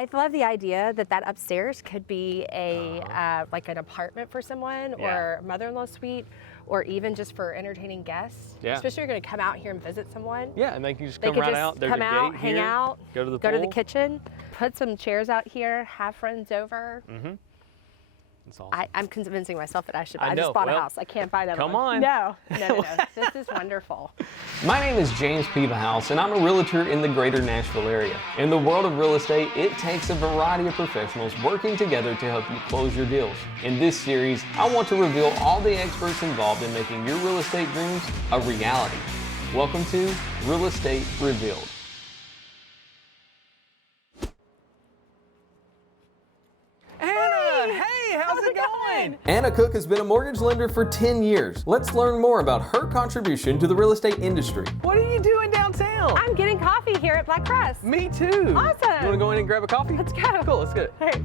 I love the idea that that upstairs could be a like an apartment for someone, or mother-in-law suite, or even just for entertaining guests. Yeah. Especially if you're going to come out here and visit someone. Yeah, and they can just They come could right just out. There's come a out, gate hang here, out, go to the go pool. to the kitchen, put some chairs out here, have friends over. Mm-hmm. That's awesome. I'm convincing myself that I should. I I just know. bought a Well, house. I can't buy another come one. on. No. This is wonderful. My name is James Peevahouse, and I'm a realtor in the greater Nashville area. In the world of real estate, it takes a variety of professionals working together to help you close your deals. In this series, I want to reveal all the experts involved in making your real estate dreams a reality. Welcome to Real Estate Revealed. Anna, hey, how's it going? Anna Cook has been a mortgage lender for 10 years. Let's learn more about her contribution to the real estate industry. What are you doing downtown? I'm getting coffee here at Black Press. Me too. Awesome. You want to go in and grab a coffee? Let's go. Cool, let's get it. Hey.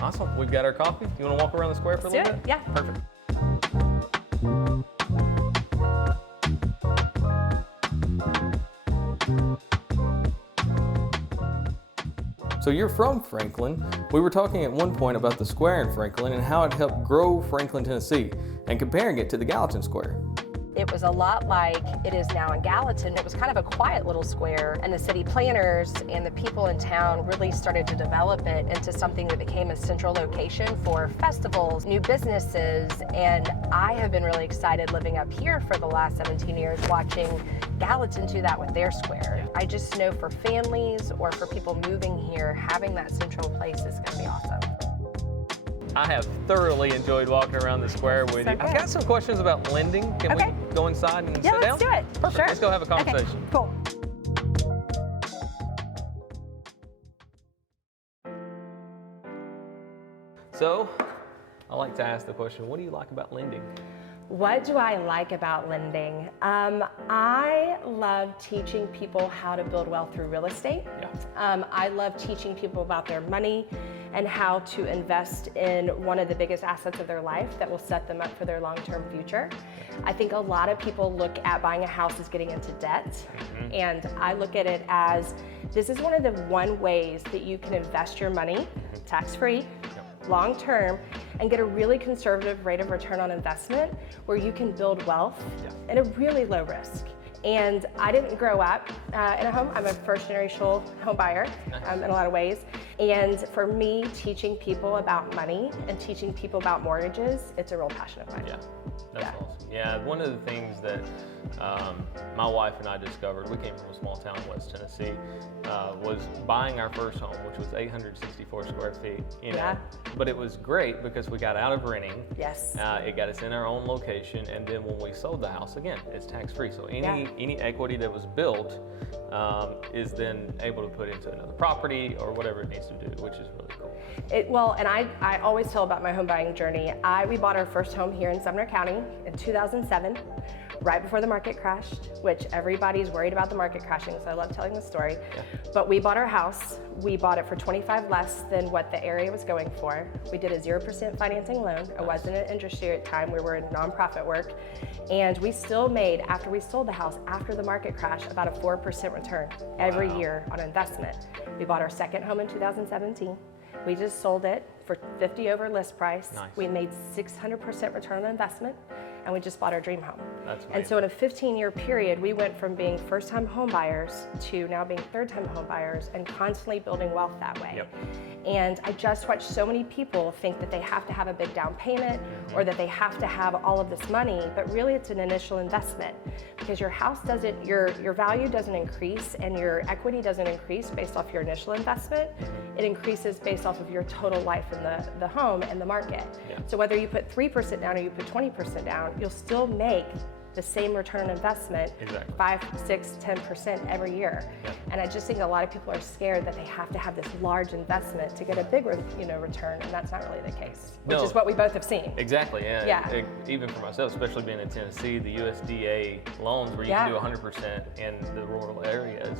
Awesome. We've got our coffee. You want to walk around the square for a little bit? Yeah. Perfect. So you're from Franklin. We were talking at one point about the square in Franklin and how it helped grow Franklin, Tennessee, and comparing it to the Gallatin Square. It was a lot like it is now in Gallatin. It was kind of a quiet little square, and the city planners and the people in town really started to develop it into something that became a central location for festivals, new businesses, and I have been really excited living up here for the last 17 years watching Gallatin do that with their square. I just know for families or for people moving here, having that central place is going to be awesome. I have thoroughly enjoyed walking around the square with you. I've got some questions about lending. Can we go inside and sit down? Yeah, let's do it. Perfect. Sure. Let's go have a conversation. Okay, cool. So, I like to ask the question, what do you like about lending? What do I like about lending? I love teaching people how to build wealth through real estate. Yeah. I love teaching people about their money and how to invest in one of the biggest assets of their life that will set them up for their long-term future. I think a lot of people look at buying a house as getting into debt, and I look at it as this is one of the ways that you can invest your money tax-free, long-term, and get a really conservative rate of return on investment where you can build wealth at a really low risk. And I didn't grow up in a home. I'm a first-generational home buyer in a lot of ways. And for me, teaching people about money and teaching people about mortgages, it's a real passion of mine. Yeah, that's awesome. Yeah, one of the things that my wife and I discovered, we came from a small town in West Tennessee, was buying our first home, which was 864 square feet. You know, but it was great because we got out of renting. Yes. It got us in our own location, and then when we sold the house, again, it's tax-free. So any equity that was built is then able to put into another property or whatever it needs to do, which is really cool. And I always tell about my home buying journey. We bought our first home here in Sumner County in 2007, right before the market crashed, which everybody's worried about the market crashing, so I love telling the story. Yeah. But we bought our house. We bought it for $25,000 less than what the area was going for. We did a 0% financing loan. It wasn't an interest rate at the time. We were in nonprofit work. And we still made, after we sold the house, after the market crash, about a 4% return every year on investment. We bought our second home in 2017. We just sold it for $50,000 over list price. Nice. We made 600% return on investment, and we just bought our dream home. That's amazing. And so in a 15-year period, we went from being first-time home buyers to now being third-time home buyers and constantly building wealth that way. Yep. And I just watch so many people think that they have to have a big down payment or that they have to have all of this money, but really it's an initial investment because your house doesn't, your value doesn't increase and your equity doesn't increase based off your initial investment. It increases based off of your total life in the home and the market. Yeah. So whether you put 3% down or you put 20% down, you'll still make the same return on investment, Exactly. 5, 6, 10% every year. Yep. And I just think a lot of people are scared that they have to have this large investment to get a big return, and that's not really the case, which No. is what we both have seen. Exactly, Yeah. Even for myself, especially being in Tennessee, the USDA loans where you can do 100% in the rural areas.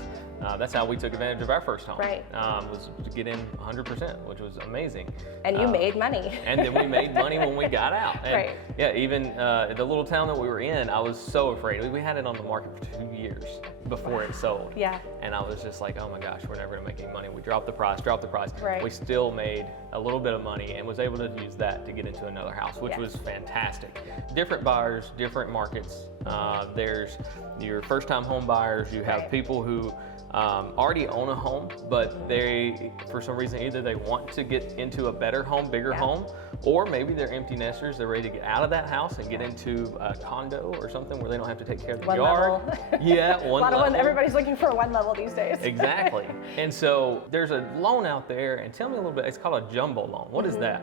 That's how we took advantage of our first home. Right. Was to get in 100%, which was amazing. And you made money. And then we made money when we got out. And Right. Yeah, even the little town that we were in, I was so afraid. We had it on the market for 2 years before it sold. Yeah. And I was just like, oh my gosh, we're never gonna make any money. We dropped the price. Right. We still made a little bit of money and was able to use that to get into another house, which Yes. was fantastic. Different buyers, different markets. There's your first-time home buyers. You have Right. people who already own a home, but they, for some reason, either they want to get into a better home, bigger home, or maybe they're empty nesters. They're ready to get out of that house and get into a condo or something where they don't have to take care of the One yard. level. Yeah, one level. Everybody's looking for one level these days. Exactly. And so there's a loan out there, and tell me a little bit. It's called a jumbo loan. What is that?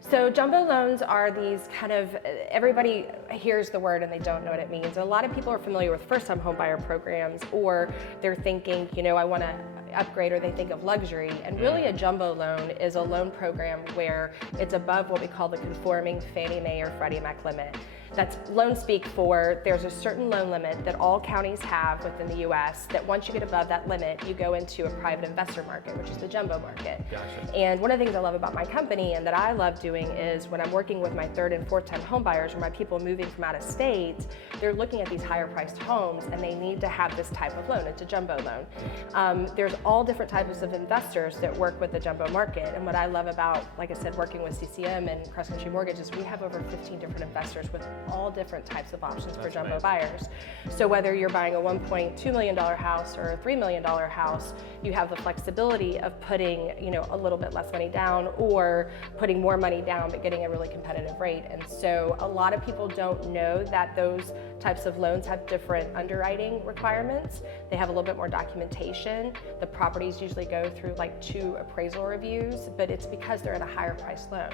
So jumbo loans are these kind of, everybody hears the word and they don't know what it means. A lot of people are familiar with first-time home buyer programs, or they're thinking, I want to upgrade, or they think of luxury. And really a jumbo loan is a loan program where it's above what we call the conforming Fannie Mae or Freddie Mac limit. That's loan speak for there's a certain loan limit that all counties have within the US that once you get above that limit, you go into a private investor market, which is the jumbo market. Gotcha. And one of the things I love about my company and that I love doing is when I'm working with my third and fourth time home buyers or my people moving from out of state, they're looking at these higher priced homes and they need to have this type of loan. It's a jumbo loan. There's all different types of investors that work with the jumbo market. And what I love about, like I said, working with CCM and Cross Country Mortgage is we have over 15 different investors with all different types of options for jumbo buyers. So whether you're buying a $1.2 million house or a $3 million house, you have the flexibility of putting, a little bit less money down or putting more money down but getting a really competitive rate. And so a lot of people don't know that those types of loans have different underwriting requirements. They have a little bit more documentation. The properties usually go through like 2 appraisal reviews, but it's because they're at a higher price loan.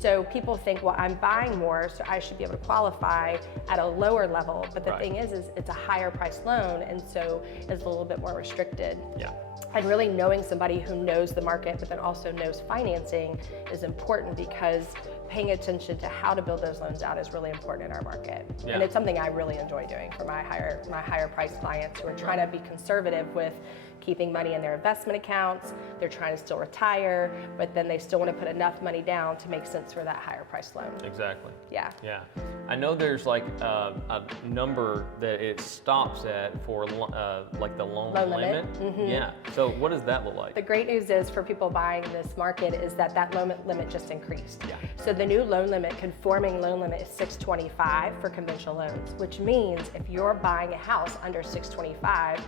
So people think, well, I'm buying more, so I should be able to qualify at a lower level. But the thing is it's a higher price loan, and so it's a little bit more restricted. Yeah. And really knowing somebody who knows the market, but then also knows financing is important, because paying attention to how to build those loans out is really important in our market. Yeah. And it's something I really enjoy doing for my higher priced clients who are trying to be conservative with keeping money in their investment accounts. They're trying to still retire, but then they still want to put enough money down to make sense for that higher price loan. Exactly. Yeah. Yeah. I know there's like a number that it stops at for like the loan limit. Mm-hmm. Yeah. So what does that look like? The great news is for people buying this market is that loan limit just increased. Yeah. So the new loan limit, conforming loan limit, is $625 for conventional loans, which means if you're buying a house under $625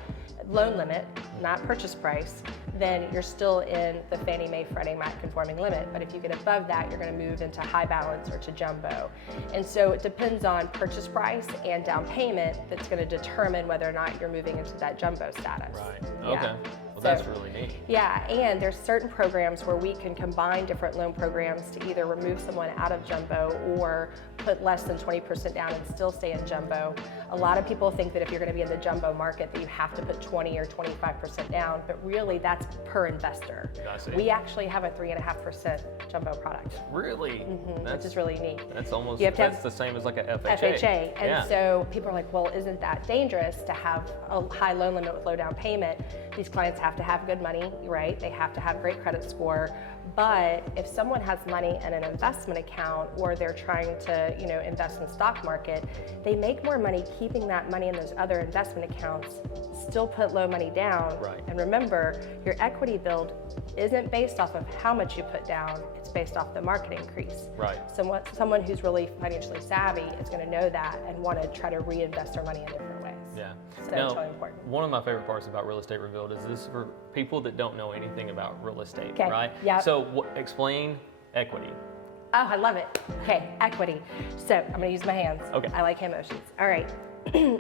loan limit, not purchase price, then you're still in the Fannie Mae Freddie Mac conforming limit. But if you get above that, you're going to move into high balance or to jumbo. And so it depends on purchase price and down payment that's going to determine whether or not you're moving into that jumbo status. Right. Yeah. Okay. Well, that's really neat. Yeah, and there's certain programs where we can combine different loan programs to either remove someone out of jumbo or put less than 20% down and still stay in jumbo. A lot of people think that if you're going to be in the jumbo market that you have to put 20 or 25% down, but really that's per investor. I see. We actually have a 3.5% jumbo product. Really? Which is really neat. That's almost, You have to that's have the same as like a FHA. FHA. And Yeah. so people are like, well, isn't that dangerous to have a high loan limit with low down payment? These clients have to have good money, right? They have to have great credit score. But if someone has money in an investment account or they're trying to, invest in the stock market, they make more money keeping that money in those other investment accounts, still put low money down. Right. And remember, your equity build isn't based off of how much you put down, it's based off the market increase. Right. Someone who's really financially savvy is going to know that and want to try to reinvest their money in different ways. Yeah. So Now, it's really important. one of my favorite parts about Real Estate Revealed is this for people that don't know anything about real estate, Okay. right? Yep. So explain equity. Oh, I love it. Okay, equity. So I'm going to use my hands. Okay. I like hand motions. All right.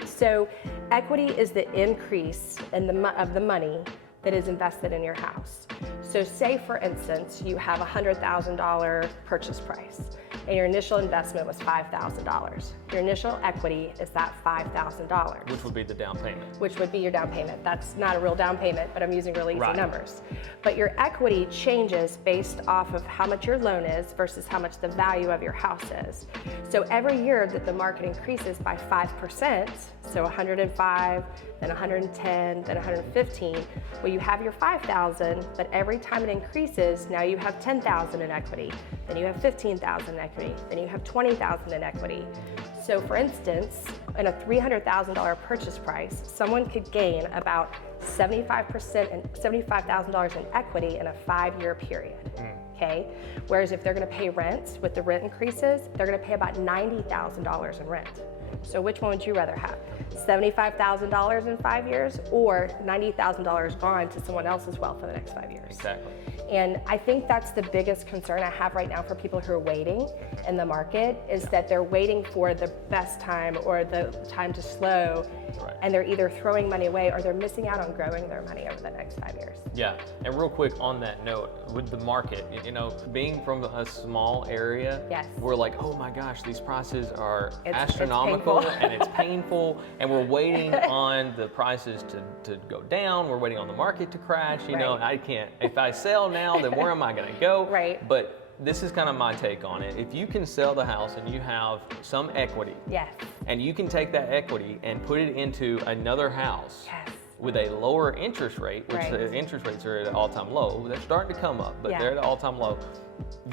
So equity is the increase in of the money that is invested in your house. So say, for instance, you have a $100,000 purchase price. and your initial investment was $5,000. Your initial equity is that $5,000. Which would be the down payment. Which would be your down payment. That's not a real down payment, but I'm using really easy Right. numbers. But your equity changes based off of how much your loan is versus how much the value of your house is. So every year that the market increases by 5%, so 105, then 110, then 115, well, you have your 5,000, but every time it increases, now you have 10,000 in equity, then you have 15,000 in equity, then you have 20,000 in equity. So for instance, in a $300,000 purchase price, someone could gain about 75% and $75,000 in equity in a 5-year period. Okay? Whereas if they're gonna pay rent, with the rent increases, they're gonna pay about $90,000 in rent. So which one would you rather have? $75,000 in 5 years or $90,000 gone to someone else's wealth for the next 5 years? Exactly. And I think that's the biggest concern I have right now for people who are waiting in the market is that they're waiting for the best time or the time to slow, Right. and they're either throwing money away or they're missing out on growing their money over the next 5 years. Yeah, and real quick on that note, with the market, you know, being from a small area, Yes. we're like, oh my gosh, these prices are It's astronomical painful. and it's painful, and we're waiting on the prices to go down, we're waiting on the market to crash, you know, Right. and I can't, if I sell now, then where am I gonna go? Right. But this is kind of my take on it. If you can sell the house and you have some equity, Yes. and you can take that equity and put it into another house, Yes. with a lower interest rate, which Right. the interest rates are at an all-time low. They're starting to come up, but Yeah. they're at an all-time low.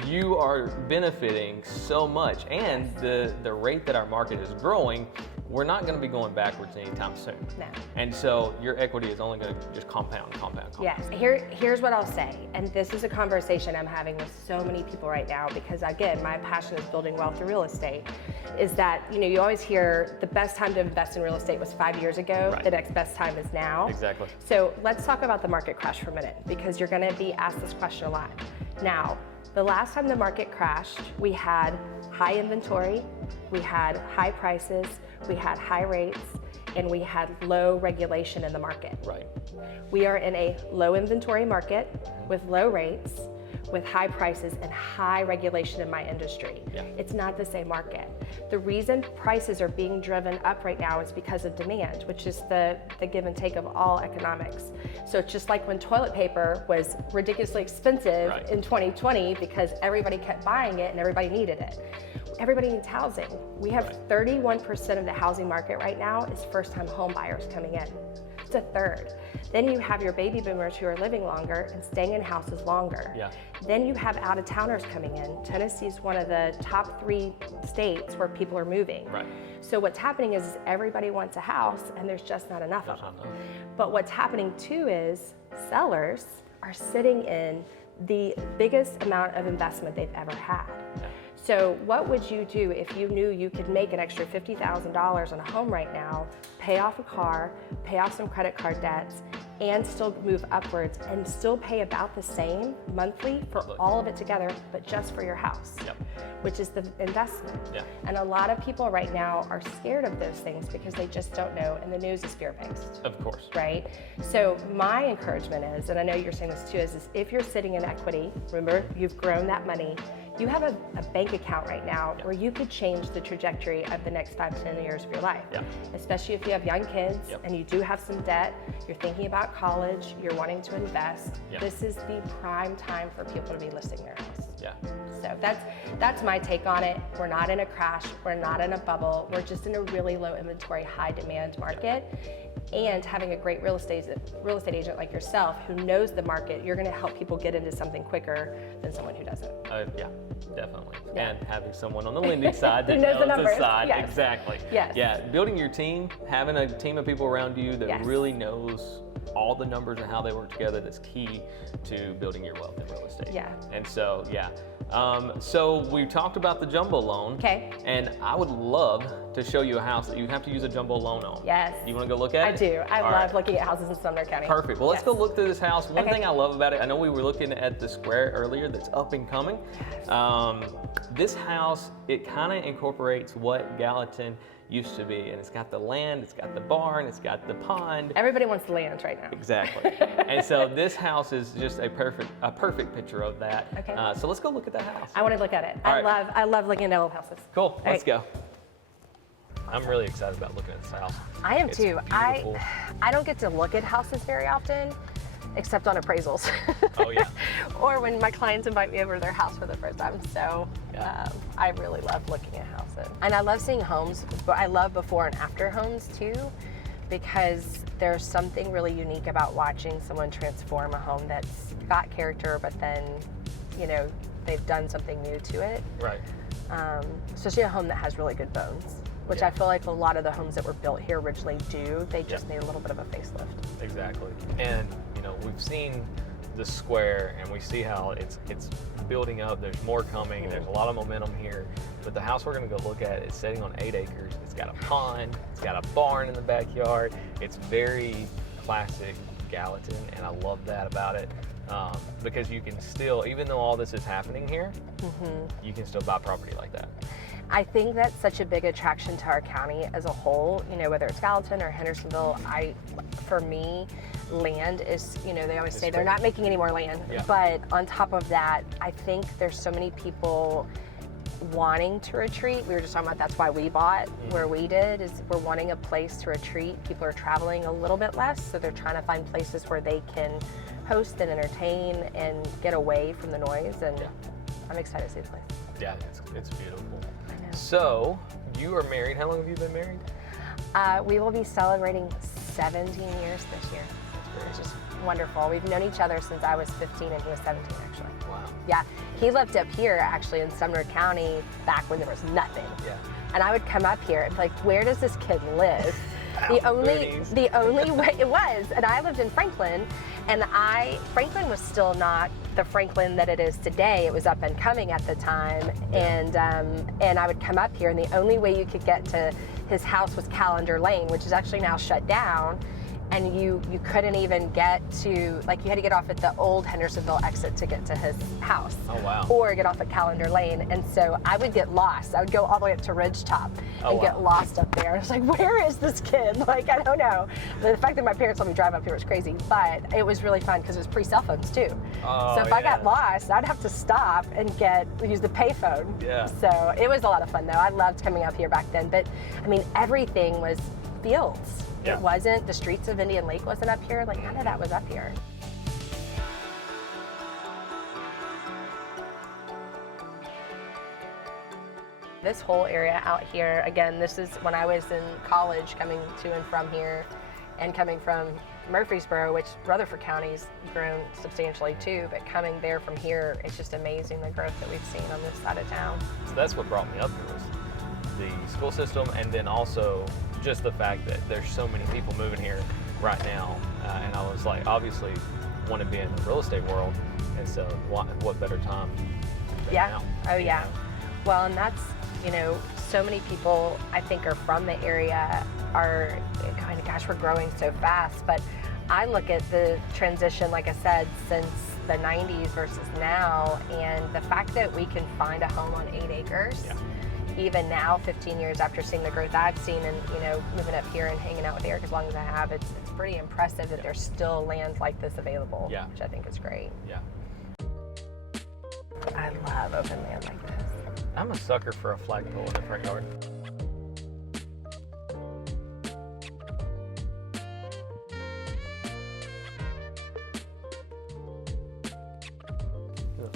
You are benefiting so much, and the rate that our market is growing, we're not going to be going backwards anytime soon. No. And so your equity is only going to just compound. Yes, here's what I'll say, and this is a conversation I'm having with so many people right now because again, my passion is building wealth through real estate, is that, you know, you always hear the best time to invest in real estate was 5 years ago, Right. the next best time is now. Exactly. So let's talk about the market crash for a minute because you're gonna be asked this question a lot. Now, the last time the market crashed, we had high inventory, we had high prices, we had high rates, and we had low regulation in the market. Right. We are in a low inventory market with low rates, with high prices and high regulation in my industry. Yeah. It's not the same market. The reason prices are being driven up right now is because of demand, which is the give and take of all economics. So it's just like when toilet paper was ridiculously expensive Right. in 2020 because everybody kept buying it and everybody needed it. Everybody needs housing. We have 31% of the housing market right now is first-time home buyers coming in. It's a third. Then you have your baby boomers who are living longer and staying in houses longer. Yeah. Then you have out-of-towners coming in. Tennessee's one of the top 3 states where people are moving. Right. So what's happening is everybody wants a house and there's just not enough of them. But what's happening too is sellers are sitting in the biggest amount of investment they've ever had. Yeah. So what would you do if you knew you could make an extra $50,000 on a home right now, pay off a car, pay off some credit card debts, and still move upwards and still pay about the same monthly for all of it together, but just for your house, Yep. which is the investment. Yeah. And a lot of people right now are scared of those things because they just don't know, and the news is fear-based. Of course. Right? So my encouragement is, and I know you're saying this too, is if you're sitting in equity, remember, you've grown that money, you have a bank account right now where you could change the trajectory of the next 5 to 10 years of your life. Yeah. Especially if you have young kids Yep. and you do have some debt, you're thinking about college, you're wanting to invest. Yeah. This is the prime time for people to be listing their house. Yeah. So that's my take on it. We're not in a crash, we're not in a bubble, we're just in a really low inventory, high demand market. And having a great real estate agent like yourself who knows the market, you're gonna help people get into something quicker than someone who doesn't. Yeah, definitely. Yeah. And having someone on the lending side that Who knows the numbers. side. Yes. Exactly. Yes. Yeah, building your team, having a team of people around you that Yes. really knows all the numbers and how they work together, that's key to building your wealth in real estate. Yeah. And so, yeah. So we talked about the jumbo loan. Okay. And I would love to show you a house that you have to use a jumbo loan on. Yes. You want to go look at I it? do. I All love right. looking at houses in Sumner County. Perfect. Well, let's Yes. go look through this house. One Okay. thing I love about it, I know we were looking at the square earlier that's up and coming. This house, it kind of incorporates what Gallatin used to be. And it's got the land, it's got the barn, it's got the pond. Everybody wants land right now. Exactly. And so this house is just a perfect picture of that. Okay. So let's go look at that house. I want to look at it. All I right. love looking at old houses. Cool. Let's right. go. I'm really excited about looking at this house. I am It's too. beautiful. I don't get to look at houses very often, except on appraisals. Oh yeah. Or when my clients invite me over to their house for the first time. So Yeah. I really love looking at houses. And I love seeing homes, but I love before and after homes too, because there's something really unique about watching someone transform a home that's got character, but then, you know, they've done something new to it. Right. Especially a home that has really good bones, which I feel like a lot of the homes that were built here originally do. They just need a little bit of a facelift. Exactly. And you know, we've seen the square and we see how it's building up. There's more coming. There's a lot of momentum here. But the house we're going to go look at is sitting on 8 acres. It's got a pond. It's got a barn in the backyard. It's very classic Gallatin, and I love that about it. Because you can still, even though all this is happening here, you can still buy property like that. I think that's such a big attraction to our county as a whole, you know, whether it's Gallatin or Hendersonville. For me, land is, you know, they always say they're not making any more land. Yeah. But on top of that, I think there's so many people wanting to retreat. We were just talking about that's why we bought where we did, is we're wanting a place to retreat. People are traveling a little bit less, so they're trying to find places where they can host and entertain and get away from the noise, and I'm excited to see the place. Yeah, it's beautiful. I know. So, you are married. How long have you been married? We will be celebrating 17 years this year. It's just wonderful. We've known each other since I was 15 and he was 17 actually. Wow. Yeah, he lived up here actually in Sumner County back when there was nothing. Yeah. And I would come up here and be like, where does this kid live? The only way it was, and I lived in Franklin, and Franklin was still not the Franklin that it is today. It was up and coming at the time, and I would come up here, and the only way you could get to his house was Calendar Lane, which is actually now shut down. And you couldn't even get to, like, you had to get off at the old Hendersonville exit to get to his house. Oh, wow. Or get off at Calendar Lane. And so I would get lost. I would go all the way up to Ridgetop and get lost up there. I was like, where is this kid? Like, I don't know. The fact that my parents let me drive up here was crazy, but it was really fun because it was pre-cell phones too. Oh, so if I got lost, I'd have to stop and use the payphone. Yeah. So it was a lot of fun though. I loved coming up here back then. But I mean, everything was fields. Yeah. It wasn't, the streets of Indian Lake wasn't up here, like none of that was up here. This whole area out here, again, this is when I was in college coming to and from here, and coming from Murfreesboro, which Rutherford County's grown substantially too, but coming there from here, it's just amazing the growth that we've seen on this side of town. So that's what brought me up here was the school system, and then also just the fact that there's so many people moving here right now, and I was like, obviously want to be in the real estate world, and so what better time than now? Oh yeah. Well, and that's, you know, so many people I think are from the area are kind of, gosh, we're growing so fast, but I look at the transition, like I said, since the 90s versus now, and the fact that we can find a home on 8 acres. Yeah. Even now, 15 years after seeing the growth I've seen and, you know, moving up here and hanging out with Eric as long as I have, it's pretty impressive that there's still land like this available, which I think is great. Yeah. I love open land like this. I'm a sucker for a flagpole in the front yard.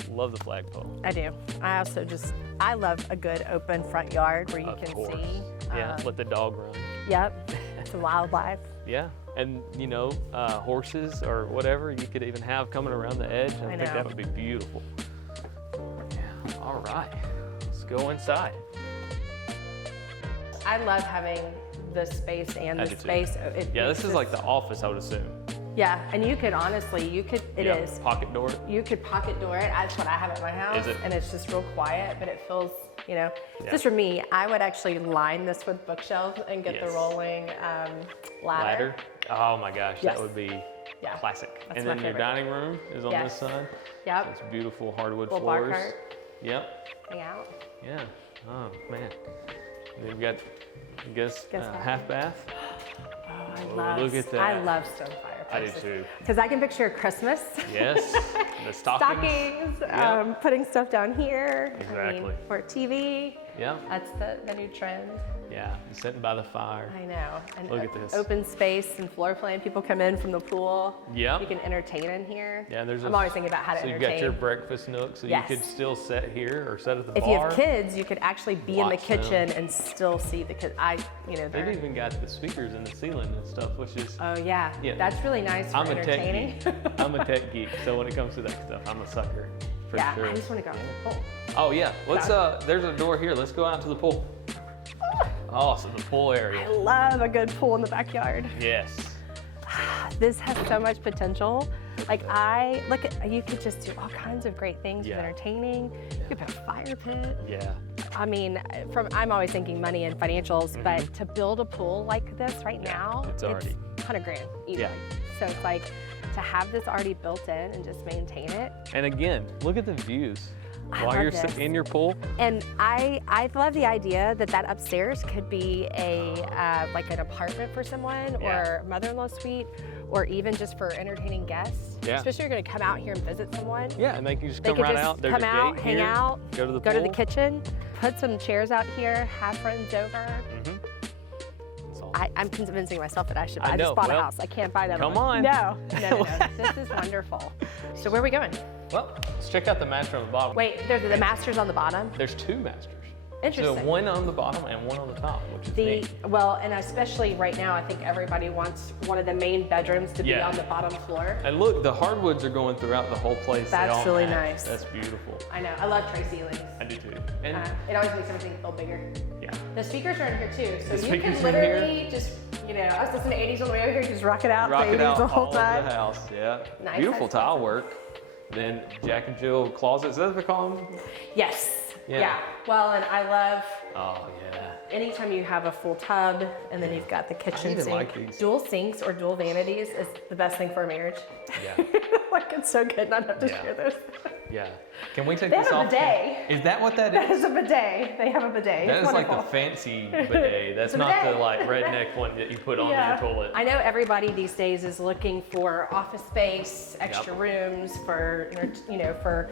Love the flagpole. I do. I love a good open front yard where you can see. Yeah, let the dog run. Yep, it's wildlife. Yeah, and you know, horses or whatever you could even have coming around the edge. I think that would be beautiful. Yeah, all right, let's go inside. I love having the space and the space. This is like the office, I would assume. Yeah, and you could honestly, it is. Pocket door? You could pocket door it. That's what I have at my house. Is it? And it's just real quiet, but it feels, you know. Just for me, I would actually line this with bookshelves and get the rolling ladder. Oh my gosh, that would be classic. That's and my then your favorite. dining room is on this side. Yep. It's beautiful hardwood Little floors. bar cart. Yep. Hang out. Yeah. Oh man. You've got, I guess half bath. Oh, Look at that. I love stone fireplaces. I do too. Because I can picture Christmas. Yes, the stockings. Stockings, putting stuff down here. Exactly. For TV. Yeah. That's the new trend. Yeah, sitting by the fire. I know. And Look at this. Open space and floor plan. People come in from the pool. Yeah. You can entertain in here. Yeah, I'm always thinking about how to so entertain. you've got your breakfast nook, so Yes. you could still sit here or sit at the If bar. you have kids, you could actually be in the Watch them. kitchen and still see the kids. They've even got the speakers in the ceiling and stuff, which is. Oh yeah. Yeah. That's really nice for I'm a entertaining. tech geek. I'm a tech geek, so when it comes to that stuff, I'm a sucker for Yeah, sure. I just want to go in the pool. Oh yeah, let's. There's a door here. Let's go out to the pool. Oh, so the pool I area. love a good pool in the backyard. Yes. This has so much potential. Like you could just do all kinds of great things with entertaining. You could put a fire pit. Yeah. I mean, I'm always thinking money and financials, but to build a pool like this right now, it's already $100,000 easily. Yeah. So it's like to have this already built in and just maintain it. And again, look at the views I while love you're this. in your pool. And I love the idea that upstairs could be like an apartment for someone or mother-in-law suite, or even just for entertaining guests. Yeah. Especially if you're gonna come out here and visit someone. Yeah, and they can just They come could right just out. There's come a out, gate hang here. out, Go to the go pool. to the kitchen, put some chairs out here, have friends over. I'm convincing myself that I should. I just bought a house. I can't buy another Come one. on. No. This is wonderful. So where are we going? Well, let's check out the master on the bottom. Wait, there's the master's on the bottom. There's two masters. Interesting. So one on the bottom and one on the top, which is neat. Well, and especially right now, I think everybody wants one of the main bedrooms to be Yeah. on the bottom floor. And look, the hardwoods are going throughout the whole place. They That's all really match. nice. That's beautiful. I know. I love tray ceilings. I do too. And It always makes everything feel bigger. yeah. The speakers are in here too, so The you speakers can are in here. literally just, I was listening to 80s on the way over here, just rock it out, Rock play it 80s out the whole all time. over the house. Yeah. Nice, Beautiful that's tile awesome. work. Then Jack and Jill closets. Is that what they call them? Yes. Yeah. Well, and I love Oh yeah. anytime you have a full tub and then you've got the kitchen even sink. like these. Dual sinks or dual vanities is the best thing for a marriage. Yeah. Like it's so good not to have to Yeah. share this. Yeah. Can we take They this have a off? bidet. Is that what that That is? is a bidet. They have a bidet. That It's is like the wonderful. fancy bidet. That's It's a not the bidet. like redneck one that you put on your toilet. I know everybody these days is looking for office space, extra Yep. rooms for for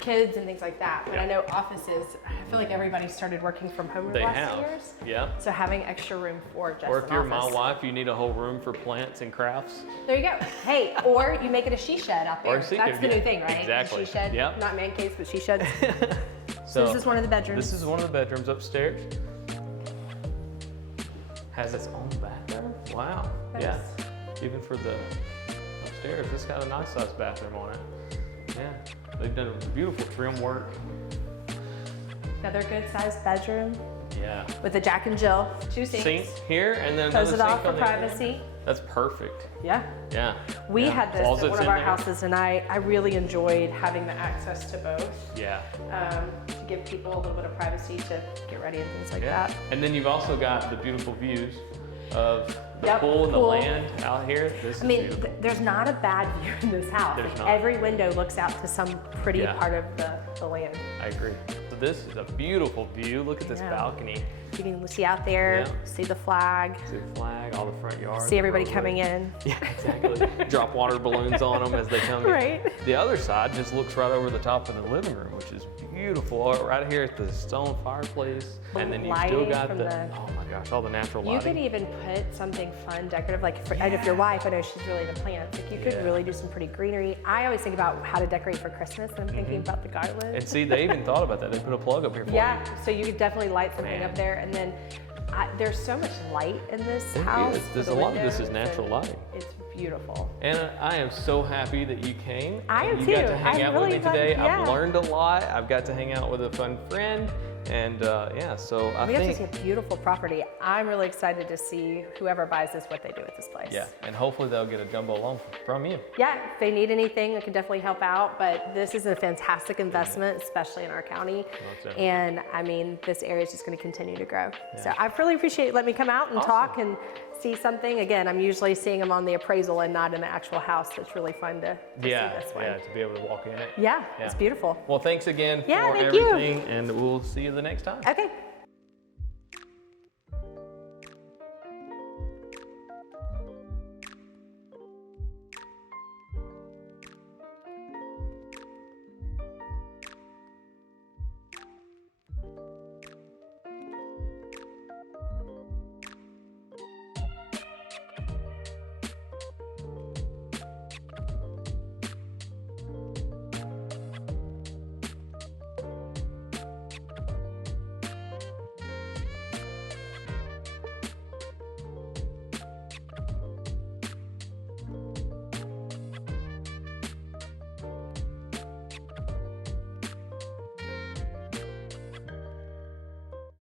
kids and things like that. But Yep. I know offices. I feel like everybody started working from home in the They last have. few years. Yeah. So having extra room for just Or if an you're my office. wife, you need a whole room for plants and crafts. There you go. Hey, or you make it a she shed out there. Or a she That's shed, the yeah. new thing, right? Exactly. She shed. Yep. Not man caves, but she sheds. So This is one of the bedrooms. This is one of the bedrooms upstairs. Has its own bathroom. Wow. Nice. Yeah. Even for the upstairs, it's got a nice sized bathroom on it. Yeah. They've done beautiful trim work. Another good sized bedroom Yeah. with a Jack and Jill, 2 sinks. Sink here and then Close another it sink off for on the other end. privacy. That's perfect. Yeah. Yeah. We Yeah. had this at Closets one of in our there. houses, and I really enjoyed having the access to both Yeah. to give people a little bit of privacy to get ready and things like Yeah. that. And then you've also got the beautiful views of the Yep, pool and the pool. land out here. This I is mean, beautiful. there's not a bad view in this house. There's Like, not. every window looks out to some pretty Yeah. part of the land. I agree. So this is a beautiful view. Look at this Yeah. balcony. You can see out there, Yeah. see the flag, See the flag, all the front yard. see everybody the coming roadway. in. Yeah, exactly. Drop water balloons on them as they come in. Right. The other side just looks right over the top of the living room, which is beautiful. Right here at the stone fireplace. And then you still Lighting got from the, the- oh my gosh, all the natural You lighting. could even put something fun, decorative, like and if your wife, I know she's really into plants, like you could Yeah. really do some pretty greenery. I always think about how to decorate for Christmas, and I'm thinking about the garland. And see, they even thought about that. They put a plug up here for Yeah, you. so you could definitely light something Man. up there, and then there's so much light in this There house. is. for There's the a lot of this is windows, natural and lighting. It's beautiful. Anna, I am so happy that you came. I am You got too. to hang I'm out really with me fun- today. yeah. I've learned a lot. I've got to hang out with a fun friend. And yeah, so I We got to think, see a beautiful property. I'm really excited to see whoever buys this, what they do with this place. yeah, and hopefully they'll get a jumbo loan from you. Yeah, if they need anything, I can definitely help out. But this is a fantastic investment, especially in our county. definitely. And I mean, this area is just going to continue to grow. So I really appreciate you letting me come out and Awesome. talk and see something. Again, I'm usually seeing them on the appraisal and not in the actual house. It's really fun to Yeah, see this one. yeah, to be able to walk in it. Yeah, it's beautiful. Well, thanks again Yeah, for thank you. everything, and we'll see you the next time. Okay,